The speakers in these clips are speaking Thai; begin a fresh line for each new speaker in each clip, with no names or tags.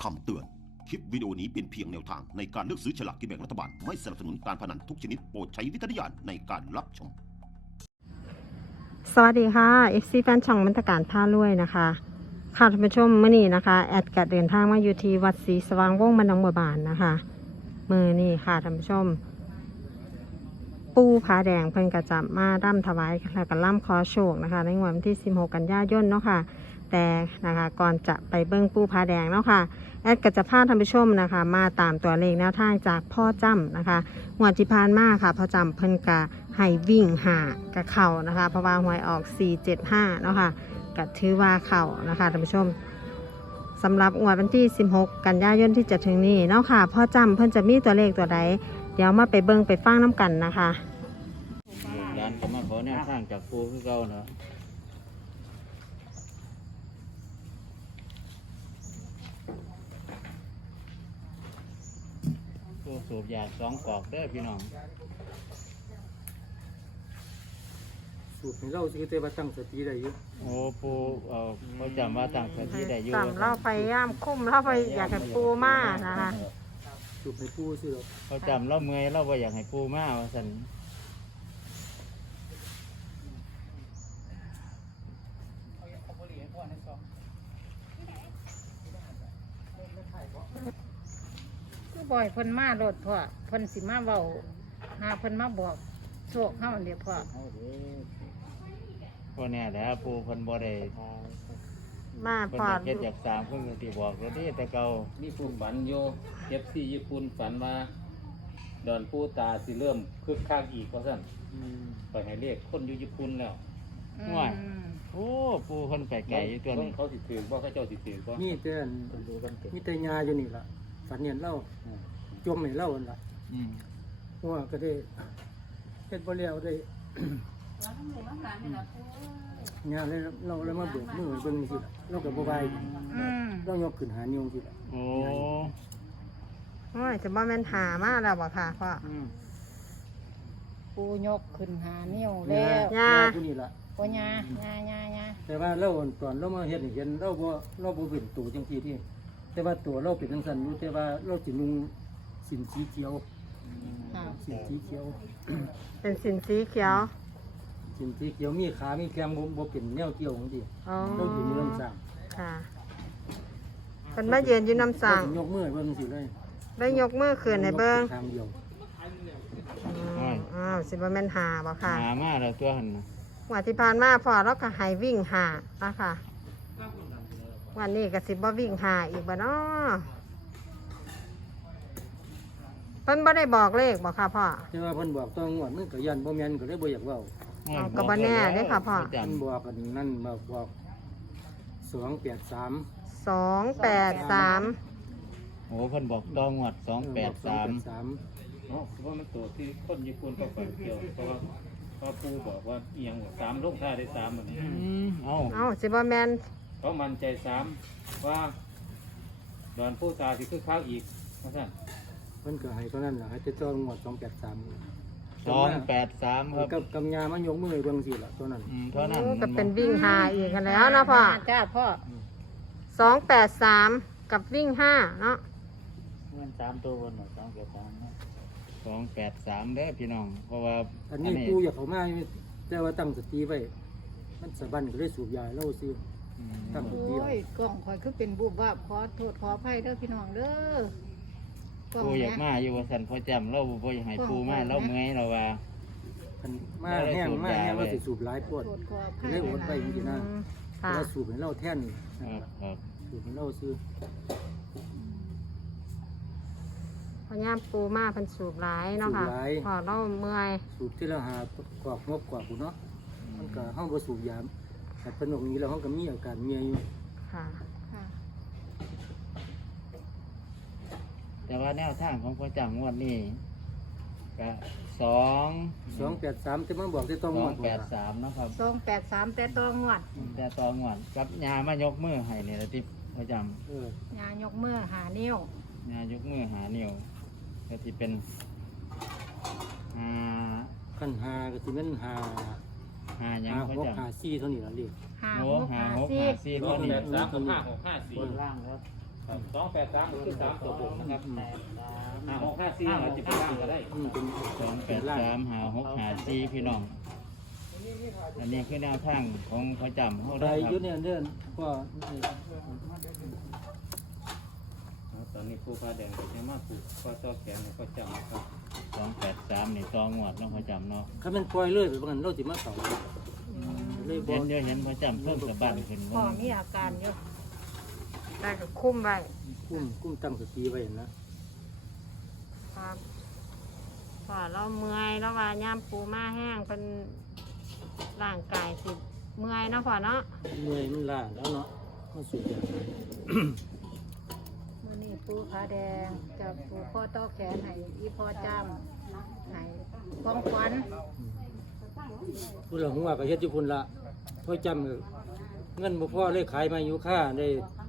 คำเตือน คลิปวิดีโอนี้เป็นเพียงแนวทางในการเลือกซื้อฉลากกินแบ่งรัฐบาล ไม่สนับสนุนการพนันทุกชนิดโปรดใช้วิจารณญาณในการรับชม
สวัสดีค่ะ FC แฟนช่องบรรณการท่ารวยนะคะค่ะท่านผู้ชมเมื่อนี้นะคะแอดกัดเดินทางมาอยู่ที่วัดศรีสว่างวงศ์บ้านหนองบัวบานนะคะมื่อนี้ค่ะท่านผู้ชม ปูผาแดงเพิ่นกระจับมาร่ำถวายแล้วก็ร่ำขอโชคนะคะในวันที่16กันยายนเนาะค่ะแต่นะคะก่อนจะไปเบิ้งปูผาแดงเนาะค่ะแอดก็จะพาท่านผู้ชมนะคะมาตามตัวเลขแนวทางจากพ่อจ้ำนะคะงวดที่ผ่านมาค่ะพ่อจ้ำเพิ่นกะให้วิ่งหากะเข่านะคะเพราะว่าหวยออก475เนาะค่ะก็ถือว่าเข่านะคะท่านผู้ชมสำหรับงวดวันที่16กันยายนที่จะถึงนี้เนาะค่ะพ่อจ้ำเพิ่นจะมีตัวเลขตัวใดเดี๋ยวมาไปเบิ้งไปฟังน้ำกันนะคะ
ร้านก็มาขอแนวทางจากครูคือเก่าเนาะผู้สูบยา2 กอกเด้อพี่น้อง
สูตรให้เราสิแต่ว่าตั้งสติได้อยู่
โอ้ปูเขาจำว่าต่างสถานได้อยู่
จำเราพยายามคุ้มเราไปอยากให้ปูมานะคะ
สูตรให้ผู้ซื้อหรอก
เขาจำเราเมื่อยเราบ่อยากให้ปูมาว่าซั่น
คือบ่อยเพิ่นมาโลดพ่อเพิ่นสิมาเว้าหาเพิ่นมาบอกโชคเฮาเด้อพ่อ
พวกเนี้ยแหละปูเพิ่นบ่ได้
มา
เพิ่น
พอ
อยา
ด
กเฮ็ดอยากสร้างเพิ่นก็สิบอกแล้วนี่แต่เก่า
มีผู้ฝันโยเอฟซีญี่ปุ่นฝันว่าดอนผู้ตาสิเริ่มคึกคักอีกเพราะสั่นไปให้เรียกคนอยู่ญี่ปุ่นแล้ว
ห่วยโอ้ปูเพิ่นไปไกลอยู่ตัวนี้
เขาสิถือว่าเขาเจ้าสิถือว่า
มีแต่อันมีแต่ยาอยู่นี่ล่ะฝันเห็นเราจมให้เราอันล่ะ
อืม
หัวก็ได้เฮ็ดบ่แล้วได้ยาเลยเราเลยมาเบิกมือเบิ่งสิล่ะเราก็บ่ไหว
อืม
เรายกขึ้นหานิ้วสิล่ะ
โอ้
โอ้ยจะบ่แม่นหามาแล้วบ่ค่ะพ่อ
ปูยกขึ้นหานิ้ว
แล้
แล้ว
ยา
อยู่นี่ล่ะ
ปัญญาญา
แต่ว่าเราตอนเรามาเฮ็ดนี่เห็นเราบ่เป็นตัวจังซี่ที่แต่ว่าตัวเราเป็นจังซั่นอยู่แต่ว่าเราสินุ่งสินสีเขียว
ค่ะ
สินสีเขียว
เป็นสินสีเขียว
สินสีเขียวมีขามีแข้งบ่เป็นแนวเกี่ยวของที่
อ๋อ
เราอยู่ในลำสาง
ค่ะเป็นมาเยือนอยู่น้ำสั่ง
ยกมือให้เบิ่งสิเลย
ได้ยกมือขึ้นให้เบิ่ง
ทางเดียว
อ้าวสิบ่แม่นหาบ่ค่ะ
หามาแล้วตัวหั่นน่ะ
วันที่ผ่านมาพ่อเราก็ให้วิ่งหานะคะวันนี้ก็สิบ่วิ่งหาอีกบ่เนาะเพิ่นบ่ได้บอกเลขบ่ค่ะพ่อ
แต่ว่าเพิ่นบอกต้องงวดมันก็ยันบ่แม่นก็เลยบ่อยากเว้า
เอาก็บ่แน่เด้อค่ะพ่อ
จำ
เพิ่นบอกกันนั่นบอก283
283
โอ้เพิ่นบอกตองวด283
เนาะคือว่ามันตัวที่คนญี่ปุ่นเขาไปเกี่ยวเพราะว่าปูบอกว่าเอียง3ลงท้ายได้3แบบนี้
เอา
เอ้าสิบ่แม่น
เขามั่นใจ3ว่าดอนผู้ตาสิคึกคักอีกเพราะสั่น
เพิ่นก็ให้เท่านั้นล่ะให้แต่ต้องงวด283
283ครับ
กับกำยามายกมือให้เบิ่งสิล่ะตัวนั้น
เท่านั้น
โอ้ก็เป็นวิ่งหาอีกกันแล้วนะพ่อ
จ้าพ่อ
283 กับวิ่ง5เนาะ
เงิน3ตัวบน283 283เด้อพี่น้องเพราะว่า
อันนี้กูอยากเข้ามาอยู่แต่ว่าตั้งสติไว้มันสะบันก็เลยสูบยาให้เราซื้อตั้งส
โอ้
ติไว้
ยกล้องข่อยคือเป็นบูบวาบขอโทษขออภัยเด้อพี่น้องเด้อกล้อง
ปูอยาก
แม่
มาอยู่ว่าซั่นพอจำเราบ่อยากให้ปูมาเราเมื่อยเราว่า
คันมาแห้งมาแห้งเราสิสูบหลายปวด
โทษขออภัย
เลยอดไปจริงๆนะ
ค่ะ
แต่ว่าสูบให้เราแท่น
ครับครับ
สูบให้เราซื้อ
พยายามปูมาเพิ่นสูบหลายเนาะค่ะพอเราเมื่อย
สูบที่เราหากวากงบกวากกูเนาะมันก็ห้องบ่สูบยามแต่เป็นอย่างนี้เราห้องก็มีอาการเมียอยู่
ค่ะ
ค่ะ
แต่ว่าแนวทางของพ่อจำงวดนี้ก็
283แต่มันบอกที่ต้องงวด
283เนาะครับ
283แต่ต่องวด
แต่ตองวดกับยามายกมือให้นี่ละที่พ่อจ
ยายกมือหานิ้ว
ำยายกมือหานิ้วก็ที่เป็นหา
คันหาก็สิแม่นหา
หาหยังพ่อ
6
จำ
หา4เท่านี้ล่ะเรียก
หา
โอ้
หก
หา
หา
หก
สิ
หา
บ
สี่
ร
ค
วม
นนี้
แบบ3 กับ 5 6 5
บน
4
ล่างแล้วค
283คือ3ตัวบนนะครับ5654อาจจะเป็นล่างก็ได้
เป็น
2835654พี่น้องอันนี้คือแนวทางของพระจำของ
ใคร
เรา
อยู่เนี่ยเดินก็
ตอนนี้ผู้พาแดงก็จะมาปลูกก็ต่อแขนก็จำครับ
283นี่ต่องวดเนาะพระจำเนาะ
ถ้ามันปล่อยเลยไปบางเราสิมาเสาเลยบ่
เห็นพระจำเพิ่มสะบันขึ้น
พ่อมีอาการอยู่
แต่ก็คุ้มไว้
กุ้มตั้งสติไว้นะ
ครับพอเราเมื่อยแล้วว่าย่ามปูมาแห้งเป็นร่างกายสิเมื่อยเนาะพ่อเนาะ
เมื่อยมันล้าแล้วเนาะมันสุดยอด
มื้อนี้ปูผาแดงจะปูข้อต่อแขนให้อีพ่อจำให้ของขวัญ
ผู้หลังหัวก็เฮ็ดอยู่พุ่นละพอจำเงินบ่พอเลยขายมาอยู่ค่าได้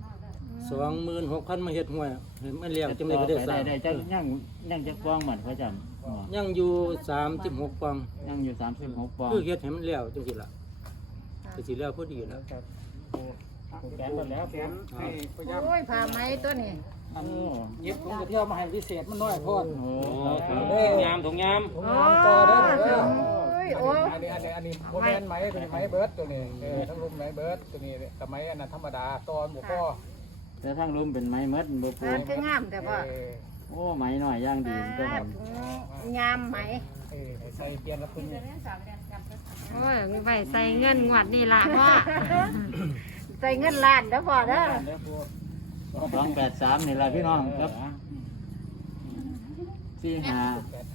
26,000มาเฮ็ดห้วยเห็นมันเลี้ยงจังได๋ก็ได้สร้าง
ได้จังยังจะกว้างเหมือนพระจำ
ยังอยู่36ปัง
ยังอยู่36ปอน
คือเฮ็ดให้มันแล้วจังซี่ล่ะก็สิแล้วพอดีแล้ว
แขนหมดแล้วแขน
โอ้ยผ้าไหมตัวนี้
โอ้
ยิบผมก็เที่ยวมาให้พิเศษมันน้อยโพด
โห
ถุงยามถุงยาม
โอ้ยโอ้ย
อันนี้โมเมนต์ไหมตัวนี้ไหมเบิร์ดตัวนี้ทั้งรุมไหมเบิร์ดตัวนี้แต่ไหมอันนั้นธรรมดาตอนหมูพ่อ
แต่ทั้งรุมเป็นไม้มดบ่ปู
งานคืองามแต่พ่อ
โอ้ไม้หน่อยย่างดีก็ผม
งามไหม
ใส่เกียร์แล้วคุณ
โอ้ยมีไว้ใส่เงินงวดนี่ละพ่อ
ใส่เงินล้านเด้อพ่อเด้อ
283นี่ล่ะพี่น้องครับ45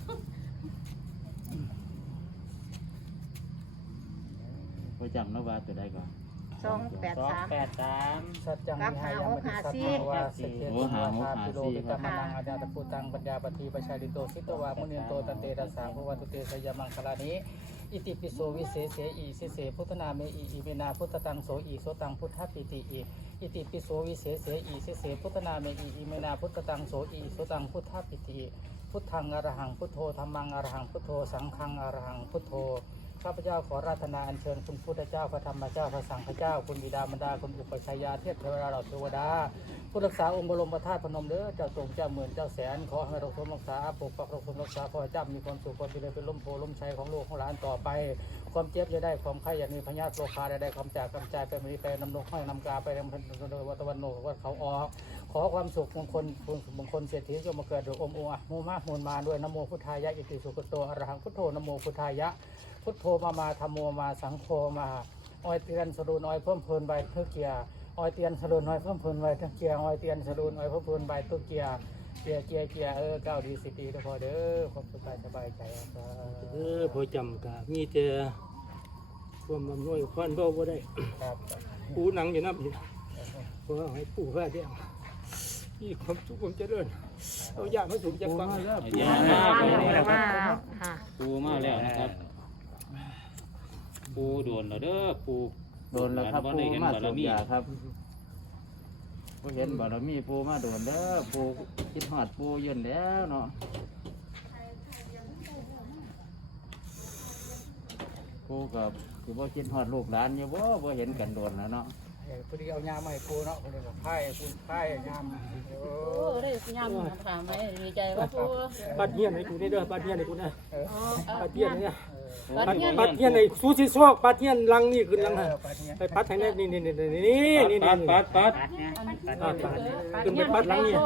พระจำนว่าตัวใดก่อน
283
สัจจังมิหายังมติสัตว์ว่าเสถียรสุขาธาปิโลวิตามานังอาญาตปุตังปัญญาปฏิปชาดิโตสิตวามุนีโตตันเตตัสสาภวันตุเตสยามังคลานิอิติปิโสวิเศษเสอีเสเสพุทธนาเมอีเมนาพุทธตังโสอีโสตังพุทธปิติอีอิติปิโสวิเศษเสอีเสเสพุทธนาเมอีเมนาพุทธตังโสอีโสตังพุทธปิติพุทธังอรหังพุทโธธัมมังอรหังพุทโธสังฆังอรหังพุทโธข้าพเจ้าขอราธนาอัญเชิญคุณพุทธเจ้าพระธรรมเจ้าพระสังฆเจ้าคุณบิดามารดาคุณอุปชัยยาเทพเทวดาเหล่าเทวดาผู้รักษาองค์บรมธาตุพนมเด้อเจ้าทรงเจ้าหมื่นเจ้าแสนขอให้เราทรงรักษาปกปักรักษาพ่อเจ้ามีความสุขความเจริญเป็นล่มโพล่มชัยของลูกของหลานต่อไปความเจ็บจะได้ความไข้อย่ามีพยาธิโรคาได้ความจากกำจายไปมีไปนำนกห้อยนำกาไปนำพันวัตวันโนวัดเขาออกขอความสุขมงคลเศรษฐีจงมาเกิดโดยอมโออะมูมามูลมาด้วยนโมพุทธายะอิติสุขโตอรหังพุทโธนโมพุทธายะพุทโธมาธรรมโมมาสังโฆมาอ้อยเตียนสรุนอ้อยเพิ่มเพลินใบเพื่อเกียร์อ้อยเตียนสรุนอ้อยเพิ่มเพลินใบเพื่อเกียร์อ้อยเตียนสรุนอ้อยเพิ่มเพลินใบตุกเกียร์เกียร์เก้าดี10 ปีแล้วพอเด้อความสบายใจครับ
พอจำก็มีแต่ความอำนวยความบ่ได้
ครับ
ปูหนังอยู่นำอยู่เพราะให้ปูว่าเดียวมีความสุขความเจริญเอายามาสูบจากฟัง
อย่ามาปูมาแล้วครับ
ค่ะ
ปูมาแล้วนะครับปูโดนแล้วเด้อปู
โดนแล้วครับ
บ่
ปู
ได้เห็น
มา
บาร
สูบ
มี
ยาครับปูเห็นบารมีปูมาโดนเด้อปูคิดฮอดปูยืนแล้วเนาะปูกับคือบ่คิดฮอดลูกหลานอยู่บ่เห็นกันโดนแล้วเนาะ
พอดีเอายามาให้ปูเนาะพอดีกับไผ่ปูไผ่ยาม
ได้ยำถามไหมดีใจว่าปู
ปัดเฮียนให้กูได้เด้อปัดเฮียนให้กูนะปัดเฮียนเนี่ย
ปัดเงิน
ปัดเฮียนให้สู้สิซอกปัดเฮียนลังนี่ขึ้นลังฮะไปปัดให้ได้นี่
ปัด
ขึ้นไปปัดลังนี่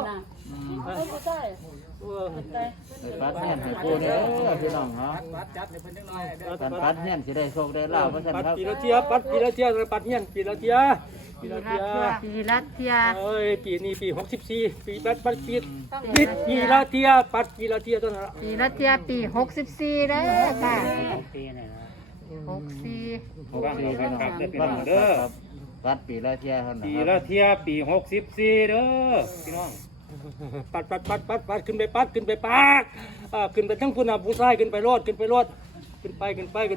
ไปปัดเฮียนให้ปูเนี่ยเด้อพี่น้องเนาะ
วัดจัดในเพิ่นจังหน่อยเด้อ
การปัดเฮียนสิได้โชคได้ลาภว่าซั่น
ปัด
ครับ
ปีละเทียปัดปีละเทียปัดเฮียนปีละเทียปีละเทีย
ปีละเทีย
เอ้ยปีนี้ปี64ปีปัดปีปีละเทียปัดปีละเทียตัวนั้น
ปีละเทียปี64เด้อค่ะ
ปีนี่นะ
64
ว่างดีครับเด้อพี่น้องเด้อ
ปัดปีละเที่ยเท่านั้น
ปี
ค
ละ
รับ
เที่ยปี64เด้อพี่น้อง
ปัดขึ้นไปปัดขึ้นไปปัดขึ้นไปทั้งพุ่นผู้ชายขึ้นไปรอดขึ้นไปรอดขึ้นไป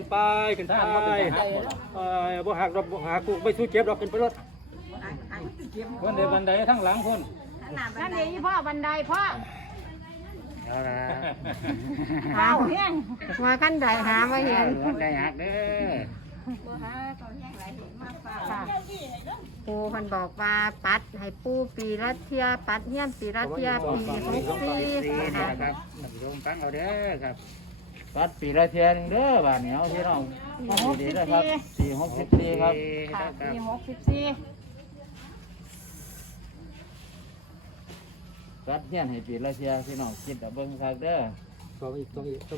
บ่หักดอกบ่หักกูไม่สู้เจ็บดอกขึ้นไปรอด
เพิ่นได้บันไดทั้งหลังพุ่น
นั่นเองพ่อบันไดพ่อ
เอาละ
เอาว่าขั้นใดหามาเห็น
วันได้หักเด้อ
ค่ะปูเพันบอกว่าปัดให้ปูปีละเที่ยปัดเฮียนปีละเที่ยปี64นะคะ
ครับหนึ่งโรงตั้งเอาเด้อครับ
ปัดปีละเทียนเด้อบาทเหนียวพี่น้องดีๆนะครับ464ครับ
ค่ะปี64
ปัดเทียนให้ปีละเทียพี่น้องคิดเอาเบิ่งคักเด้อ
ต้องอีก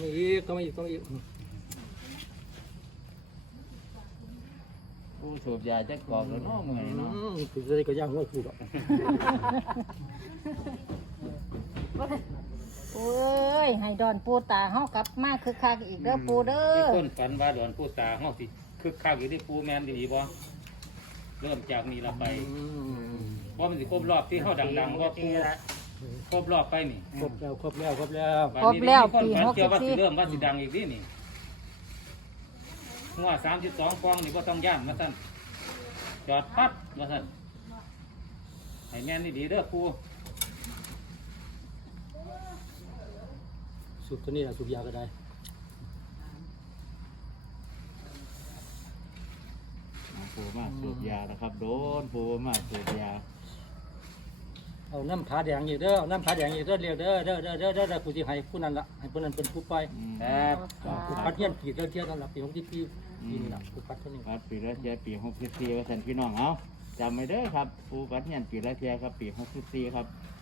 ผู้สูบยาจักกรอบแล้วเนาะเมื่อยเนาะ
คือจะได้ก็ย่างหัวคือดอก
โอ้ยให้ดอนปูตาเฮากลับมาคือคักอีกเด้อปูเด้
มี
อ
คนฝันว่าดอนผู้ตาเฮาสิคึกคักอยู่ที่ปูแมนดีบ่เริ่มจากนี้ละไปเพราะมันสิครบรอบที่เฮาดังๆว่าปูครบรอบไปนี่
ครบแล้ว
ครบแล้ว
บัด
ปี
นี้มีคนฝันเกี่ยวว่าสิ
64
เริ่มว่าสิดังอีกนี่หัว32ฟองนี่บ่ต้องย่านมาซั่นจอดปั๊บว่าซั่นให้แม่นนี่ดีเด้อปู
สูบตัวนี้สูบยาก็ได้
ปูมาสูบยานะครับโดนปูมาสูบยา
เอาน้ำผาแดงอีกเด้อเอาน้ำผาแดงอีกเด้อเรียกเด้อผู้ที่ให้ผู้นั้นละให้ผู้นั้นเป็นผู้ไป
ครับ
ผู้ปัดเฮียนปีละเที่ยนั่นละปีของที่ปีนี่ละผู้ปัดเท่านี้
ปัดปีละเทียปี64ว่าซั่นพี่น้องเอาจำไว้เด้อครับปูปัดเทียนปีละเทียครับปี64ครับ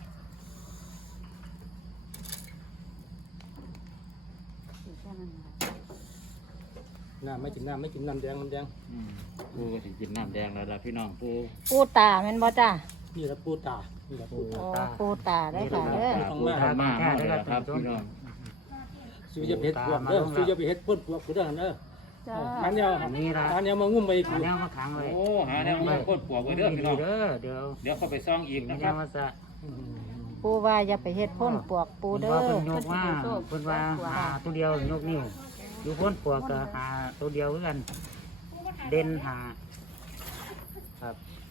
น้ำไม่กินน้ำแดง
ปูก็สิกินน้ำแดงแล้วล่ะพี่น้องปู
ปูตาแม่นบ่จ้า
นี่ละปูตานี่ละปู
โอ้ปูตาได้ค่ะเด้อ
ต้องมา
มาแล้วครับพี่น้อง
สูบยาเผ็ดพวกเด้อสูบยาเผ็ดพ่นพวกกูเด้อเด้อ
จ้า
อันเดียวอันเดียวมางุ้มไปกู
แนวมาขังไว้
โอ้หาแนวมาโคตรปวกไว้เด้อพี่น้อง
เด้อเดี๋ยว
เดี๋ยวเข้าไปซ่องอีกนะค
แน
รั
ว
บ
มาซะ
ปูว่าอย่าไปเฮ็ดพ่นปวกปู
เพิ่น
เด้อ
ว่าเพิ่นยกว่าเพิ่นว่าหาตัวเดียวยกนิ้วอยู่พ้นปวกก็หาตัวเดียวเหมือนกันเด่นหาครับ